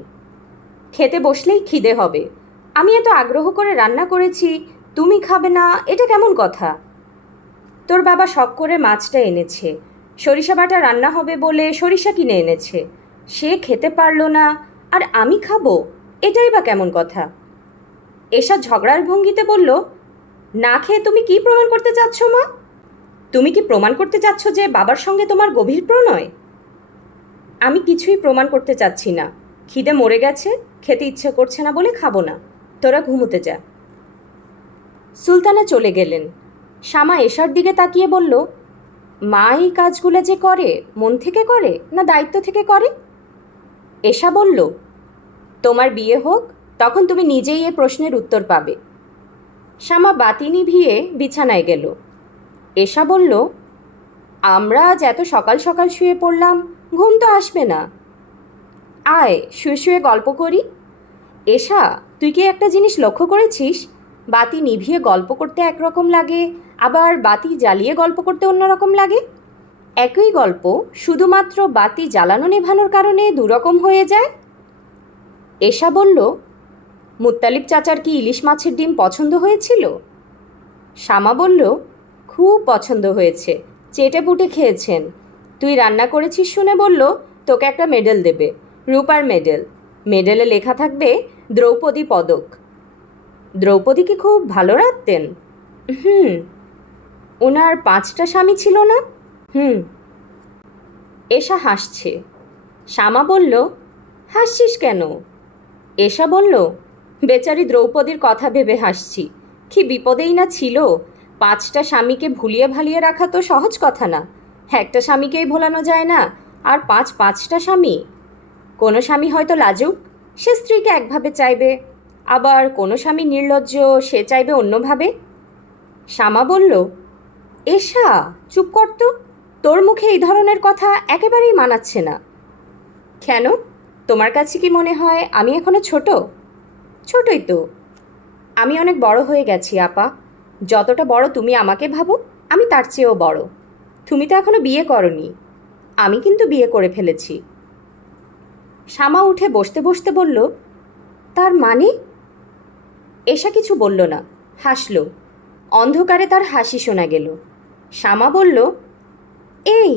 খেতে বসলেই খিদে হবে। আমি এত আগ্রহ করে রান্না করেছি, তুমি খাবে না, এটা কেমন কথা? তোর বাবা শখ করে মাছটা এনেছে, সরিষা বাটা রান্না হবে বলে সরিষা কিনে এনেছে। সে খেতে পারলো না আর আমি খাবো, এটাই বা কেমন কথা? এসা ঝগড়ার ভঙ্গিতে বলল, না খেয়ে তুমি কি প্রমাণ করতে চাচ্ছ মা? তুমি কি প্রমাণ করতে চাচ্ছ যে বাবার সঙ্গে তোমার গভীর প্রণয়? আমি কিছুই প্রমাণ করতে চাচ্ছি না। খিদে মরে গেছে, খেতে ইচ্ছে করছে না বলে খাবো না। তোরা ঘুমোতে যা। সুলতানা চলে গেলেন। শ্যামা এশার দিকে তাকিয়ে বলল, মা এই কাজগুলো যে করে মন থেকে করে না দায়িত্ব থেকে করে? এশা বলল, তোমার বিয়ে হোক, তখন তুমি নিজেই এ প্রশ্নের উত্তর পাবে। শ্যামা বাতি নিভিয়ে বিছানায় গেল। এশা বলল, আমরা আজ এত সকাল সকাল শুয়ে পড়লাম, ঘুম তো আসবে না। আয় শুয়ে শুয়ে গল্প করি। এশা, তুই কি একটা জিনিস লক্ষ্য করেছিস? বাতি নিভিয়ে গল্প করতে একরকম লাগে, আবার বাতি জ্বালিয়ে গল্প করতে অন্যরকম লাগে। একই গল্প শুধুমাত্র বাতি জ্বালানো নেভানোর কারণে দুরকম হয়ে যায়। এশা বলল, মুত্তালিব চাচার কি ইলিশ মাছের ডিম পছন্দ হয়েছিল? শ্যামা বলল, খুব পছন্দ হয়েছে, চেটে পুটে খেয়েছেন। তুই রান্না করেছিস শুনে বলল তোকে একটা মেডেল দেবে, রূপার মেডেল। মেডেলে লেখা থাকবে দ্রৌপদী পদক। দ্রৌপদী কি খুব ভালো রাঁধতেন? হুম। ওনার 5টা স্বামী ছিল না? হুম। এশা হাসছে। শ্যামা বলল, হাসছিস কেন? এশা বলল, বেচারি দ্রৌপদীর কথা ভেবে হাসছি। কি বিপদেই না ছিল। 5টা স্বামীকে ভুলিয়ে ভালিয়ে রাখা তো সহজ কথা না। একটা স্বামীকেই ভোলানো যায় না, আর 5টা স্বামী। কোনো স্বামী হয়তো লাজুক, সে স্ত্রীকে একভাবে চাইবে, আবার কোনো স্বামী নির্লজ্জ, সে চাইবে অন্যভাবে। শ্যামা বলল, এশা চুপ কর তো, তোর মুখে এই ধরনের কথা একেবারেই মানাচ্ছে না। কেন? তোমার কাছে কি মনে হয় আমি এখনো ছোট? ছোটই তো। আমি অনেক বড় হয়ে গেছি আপা। যতটা বড় তুমি আমাকে ভাবো, আমি তার চেয়েও বড়। তুমি তো এখনো বিয়ে করনি, আমি কিন্তু বিয়ে করে ফেলেছি। শ্যামা উঠে বসতে বসতে বলল, তার মানে? এশা কিছু বলল না, হাসল। অন্ধকারে তার হাসি শোনা গেল। শ্যামা বলল, এই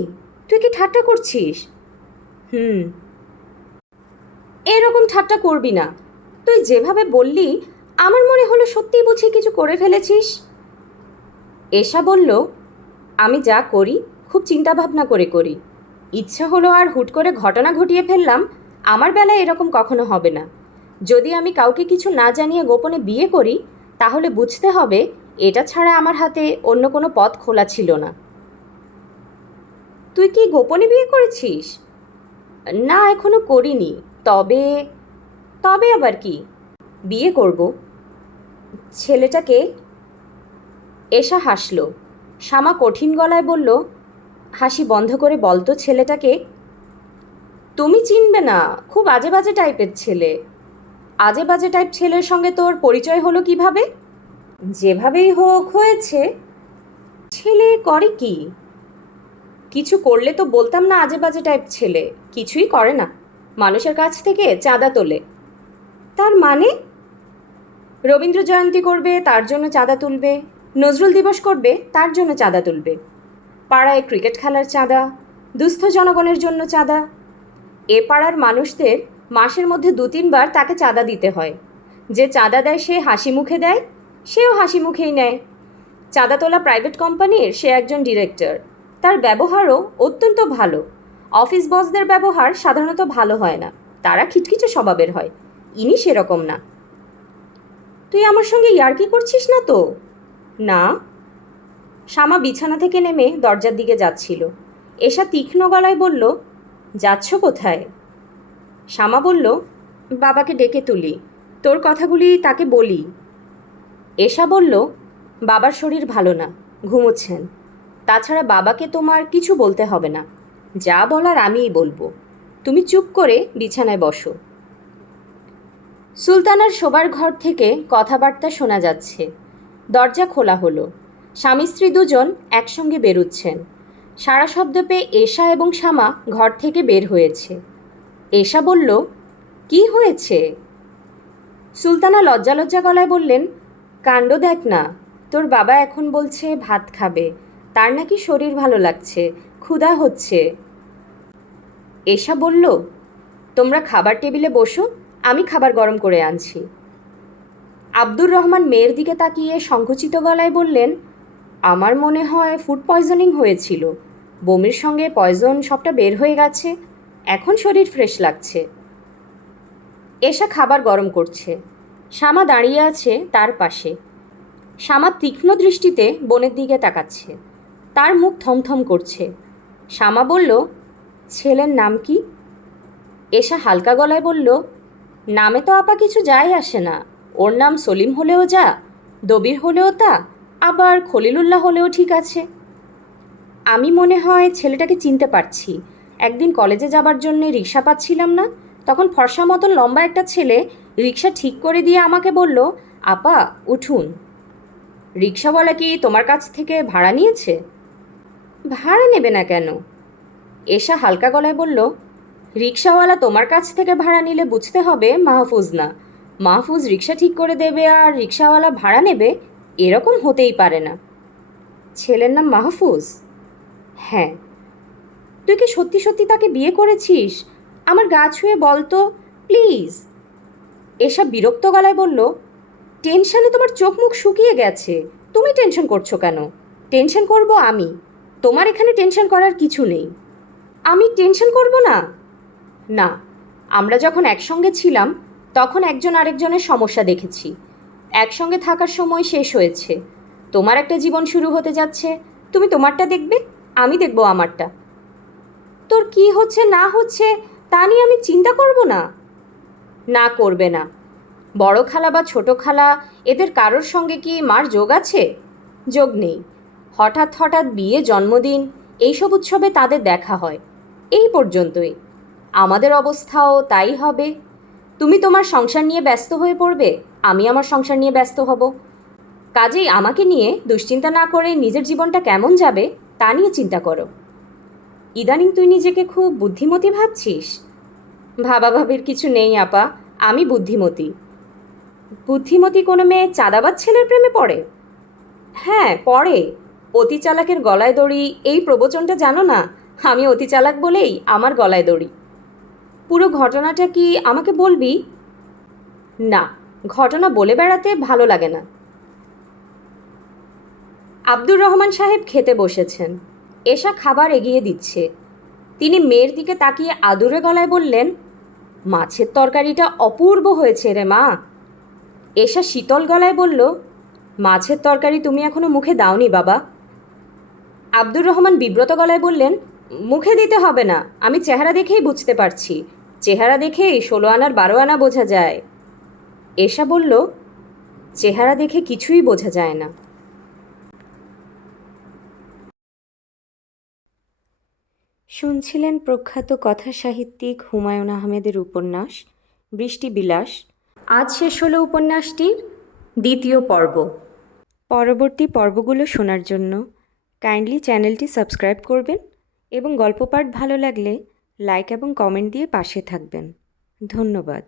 তুই কি ঠাট্টা করছিস? হুম। এরকম ঠাট্টা করবি না। তুই যেভাবে বললি আমার মনে হলো সত্যিই বুঝি কিছু করে ফেলেছিস। এশা বলল, আমি যা করি খুব চিন্তাভাবনা করে করি। ইচ্ছা হলো আর হুট করে ঘটনা ঘটিয়ে ফেললাম, আমার বেলায় এরকম কখনো হবে না। যদি আমি কাউকে কিছু না জানিয়ে গোপনে বিয়ে করি, তাহলে বুঝতে হবে এটা ছাড়া আমার হাতে অন্য কোনো পথ খোলা ছিল না। তুই কি গোপনে বিয়ে করেছিস? না, এখনো করিনি। তবে তবে আবার কি? বিয়ে করব। ছেলেটাকে? এশা হাসল। শ্যামা কঠিন গলায় বলল, হাসি বন্ধ করে বলতো ছেলেটাকে। তুমি চিনবে না, খুব আজে বাজে টাইপের ছেলে। আজে বাজে টাইপ ছেলের সঙ্গে তোর পরিচয় হলো কিভাবে? যেভাবেই হোক হয়েছে। ছেলে করে কি? কিছু করলে তো বলতাম না আজে বাজে টাইপ ছেলে। কিছুই করে না, মানুষের কাছ থেকে চাঁদা তোলে। তার মানে? রবীন্দ্র জয়ন্তী করবে, তার জন্য চাঁদা তুলবে। নজরুল দিবস করবে, তার জন্য চাঁদা তুলবে। পাড়ায় ক্রিকেট খেলার চাঁদা, দুস্থ জনগণের জন্য চাঁদা। এ পাড়ার মানুষদের মাসের মধ্যে 2-3 বার তাকে চাঁদা দিতে হয়। যে চাঁদা দেয় সে হাসি মুখে দেয়, সেও হাসি মুখেই নেয়। চাঁদা তোলা প্রাইভেট কোম্পানির সে একজন ডিরেক্টর। তার ব্যবহারও অত্যন্ত ভালো। অফিস বসদের ব্যবহার সাধারণত ভালো হয় না, তারা খিটখিটে স্বভাবের হয়। ইনি সেরকম না। তুই আমার সঙ্গে ইয়ার্কি করছিস না তো? না। শ্যামা বিছানা থেকে নেমে দরজার দিকে যাচ্ছিল। এশা তীক্ষ্ণ গলায় বলল, যাচ্ছ কোথায়? শ্যামা বলল, বাবাকে ডেকে তুলি, তোর কথাগুলি তাকে বলি। এশা বলল, বাবার শরীর ভালো না, ঘুমোচ্ছেন। তাছাড়া বাবাকে তোমার কিছু বলতে হবে না, যা বলার আমিই বলবো। তুমি চুপ করে বিছানায় বসো। সুলতানার শোবার ঘর থেকে কথাবার্তা শোনা যাচ্ছে। দরজা খোলা হলো। স্বামী স্ত্রী দুজন একসঙ্গে বেরুচ্ছেন। সারা শব্দ পেয়ে এশা এবং শ্যামা ঘর থেকে বের হয়েছে। এশা বলল, কি হয়েছে? সুলতানা লজ্জা লজ্জা গলায় বললেন, কাণ্ড দেখ না, তোর বাবা এখন বলছে ভাত খাবে, তার নাকি শরীর ভালো লাগছে, ক্ষুধা হচ্ছে। এশা বলল, তোমরা খাবার টেবিলে বসো, আমি খাবার গরম করে আনছি। আব্দুর রহমান মেয়ের দিকে তাকিয়ে সংকুচিত গলায় বললেন, আমার মনে হয় ফুড পয়জনিং হয়েছিল। বমির সঙ্গে পয়জন সবটা বের হয়ে গেছে। এখন শরীর ফ্রেশ লাগছে। এসা খাবার গরম করছে। শ্যামা দাঁড়িয়ে আছে তার পাশে। শ্যামা তীক্ষ্ণ দৃষ্টিতে বোনের দিকে তাকাচ্ছে। তার মুখ থমথম করছে। শ্যামা বলল, ছেলের নাম কি? এসা হালকা গলায় বলল, নামে তো আপা কিছু যায় আসে না। ওর নাম সলিম হলেও যা, দবির হলেও তা, আবার খলিলুল্লাহ হলেও ঠিক আছে। আমি মনে হয় ছেলেটাকে চিনতে পারছি। একদিন কলেজে যাবার জন্যে রিক্সা পাচ্ছিলাম না, তখন ফর্সা মতন লম্বা একটা ছেলে রিক্সা ঠিক করে দিয়ে আমাকে বলল, আপা উঠুন। রিক্সাওয়ালা কি তোমার কাছ থেকে ভাড়া নিয়েছে? ভাড়া নেবে না কেন? এসা হালকা গলায় বলল, রিক্সাওয়ালা তোমার কাছ থেকে ভাড়া নিলে বুঝতে হবে মাহফুজ না। মাহফুজ রিক্সা ঠিক করে দেবে আর রিক্সাওয়ালা ভাড়া নেবে, এরকম হতেই পারে না। ছেলের নাম মাহফুজ? হ্যাঁ। তুই কি সত্যি সত্যি তাকে বিয়ে করেছিস? আমার গা ছুঁয়ে বল তো প্লিজ। এসব বিরক্ত গলায় বলল, টেনশনে তোমার চোখ মুখ শুকিয়ে গেছে। তুমি টেনশন করছো কেন? টেনশন করব আমি। তোমার এখানে টেনশন করার কিছু নেই। আমি টেনশন করব না? না, আমরা যখন একসঙ্গে ছিলাম তখন একজন আরেকজনের সমস্যা দেখেছি। একসঙ্গে থাকার সময় শেষ হয়েছে। তোমার একটা জীবন শুরু হতে যাচ্ছে, তুমি তোমারটা দেখবে, আমি দেখব আমারটা। তোর কি হচ্ছে না হচ্ছে তা নিয়ে আমি চিন্তা করব না? না, করবে না। বড় খালা বা ছোট খালা এদের কারোর সঙ্গে কি মার যোগ আছে? যোগ নেই। হঠাৎ হঠাৎ বিয়ে, জন্মদিন এইসব উৎসবে তাদের দেখা হয়, এই পর্যন্তই। আমাদের অবস্থাও তাই হবে। তুমি তোমার সংসার নিয়ে ব্যস্ত হয়ে পড়বে, আমি আমার সংসার নিয়ে ব্যস্ত হব। কাজেই আমাকে নিয়ে দুশ্চিন্তা না করে নিজের জীবনটা কেমন যাবে তা নিয়ে চিন্তা করো। ইদানিং তুই নিজেকে খুব বুদ্ধিমতী ভাবছিস। ভাবাভাবির কিছু নেই আপা, আমি বুদ্ধিমতী। বুদ্ধিমতী কোনো মেয়ে চাঁদাবাজ ছেলের প্রেমে পড়ে? হ্যাঁ পড়ে। অতি চালাকের গলায় দড়ি, এই প্রবচনটা জানো না? আমি অতি চালাক বলেই আমার গলায় দড়ি। পুরো ঘটনাটা কি আমাকে বলবি? না, ঘটনা বলে বেড়াতে ভালো লাগে না। আব্দুর রহমান সাহেব খেতে বসেছেন। এসা খাবার এগিয়ে দিচ্ছে। তিনি মেয়ের দিকে তাকিয়ে আদুরে গলায় বললেন, মাছের তরকারিটা অপূর্ব হয়েছে রে মা। এসা শীতল গলায় বলল, মাছের তরকারি তুমি এখনো মুখে দাওনি বাবা। আব্দুর রহমান বিব্রত গলায় বললেন, মুখে দিতে হবে না, আমি চেহারা দেখেই বুঝতে পারছি। চেহারা দেখেই 16 আনার 12 আনা বোঝা যায়। এসা বলল, চেহারা দেখে কিছুই বোঝা যায় না। শুনছিলেন প্রখ্যাত কথা সাহিত্যিক হুমায়ুন আহমেদের উপন্যাস বৃষ্টিবিলাস। আজ শেষ হলো উপন্যাসটির 2য় পর্ব। পরবর্তী পর্বগুলো শোনার জন্য কাইন্ডলি চ্যানেলটি সাবস্ক্রাইব করবেন এবং গল্প পাঠ ভালো লাগলে লাইক এবং কমেন্ট দিয়ে পাশে থাকবেন। ধন্যবাদ।